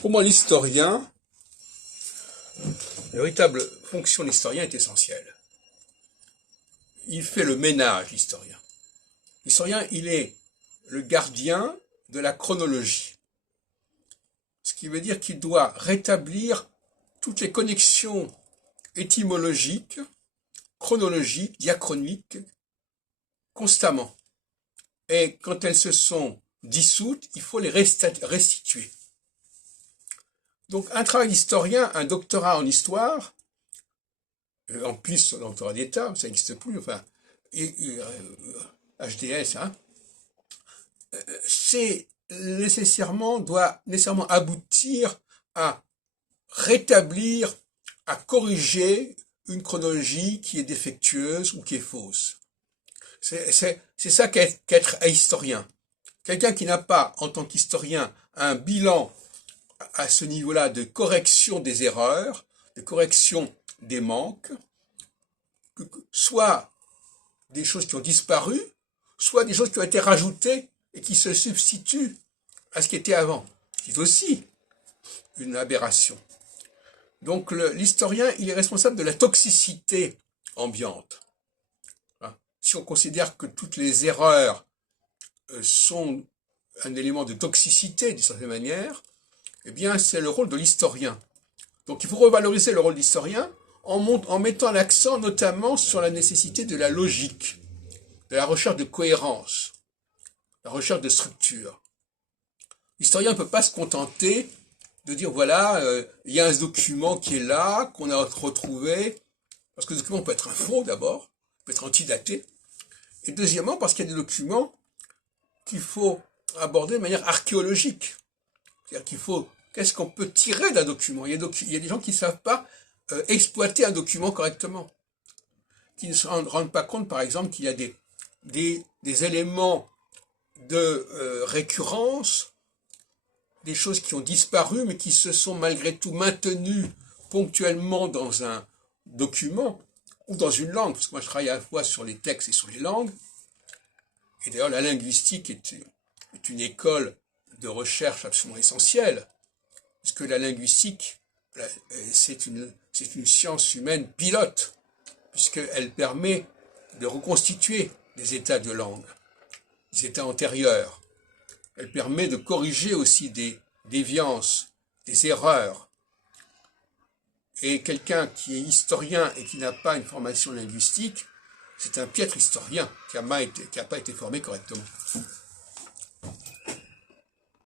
Pour moi, l'historien, la véritable fonction de l'historien est essentielle. Il fait le ménage, l'historien. L'historien, il est le gardien de la chronologie. Ce qui veut dire qu'il doit rétablir toutes les connexions étymologiques, chronologiques, diachroniques, constamment. Et quand elles se sont dissoutes, il faut les restituer. Donc un travail d'historien, un doctorat en histoire, en plus le doctorat d'État, ça n'existe plus, enfin, HDS, hein, doit nécessairement aboutir à rétablir, à corriger une chronologie qui est défectueuse ou qui est fausse. C'est ça qu'être historien. Quelqu'un qui n'a pas, en tant qu'historien, un bilan à ce niveau-là de correction des erreurs, de correction des manques, soit des choses qui ont disparu, soit des choses qui ont été rajoutées et qui se substituent à ce qui était avant. C'est aussi une aberration. Donc l'historien, il est responsable de la toxicité ambiante. Si on considère que toutes les erreurs sont un élément de toxicité d'une certaine manière, eh bien c'est le rôle de l'historien. Donc il faut revaloriser le rôle d'historien en mettant l'accent notamment sur la nécessité de la logique, de la recherche de cohérence, la recherche de structure. L'historien ne peut pas se contenter de dire voilà, il y a un document qui est là, qu'on a retrouvé, parce que le document peut être un faux d'abord, peut être antidaté, et deuxièmement parce qu'il y a des documents qu'il faut aborder de manière archéologique. C'est-à-dire qu'il faut, qu'est-ce qu'on peut tirer d'un document? Il y a des gens qui ne savent pas exploiter un document correctement, qui ne se rendent pas compte, par exemple, qu'il y a des éléments de récurrence, des choses qui ont disparu, mais qui se sont malgré tout maintenues ponctuellement dans un document ou dans une langue, parce que moi je travaille à la fois sur les textes et sur les langues, et d'ailleurs la linguistique est une école de recherche absolument essentielle, puisque la linguistique, c'est une science humaine pilote, puisqu'elle permet de reconstituer des états de langue, des états antérieurs. Elle permet de corriger aussi des déviances, des erreurs. Et quelqu'un qui est historien et qui n'a pas une formation linguistique, c'est un piètre historien qui n'a pas été formé correctement.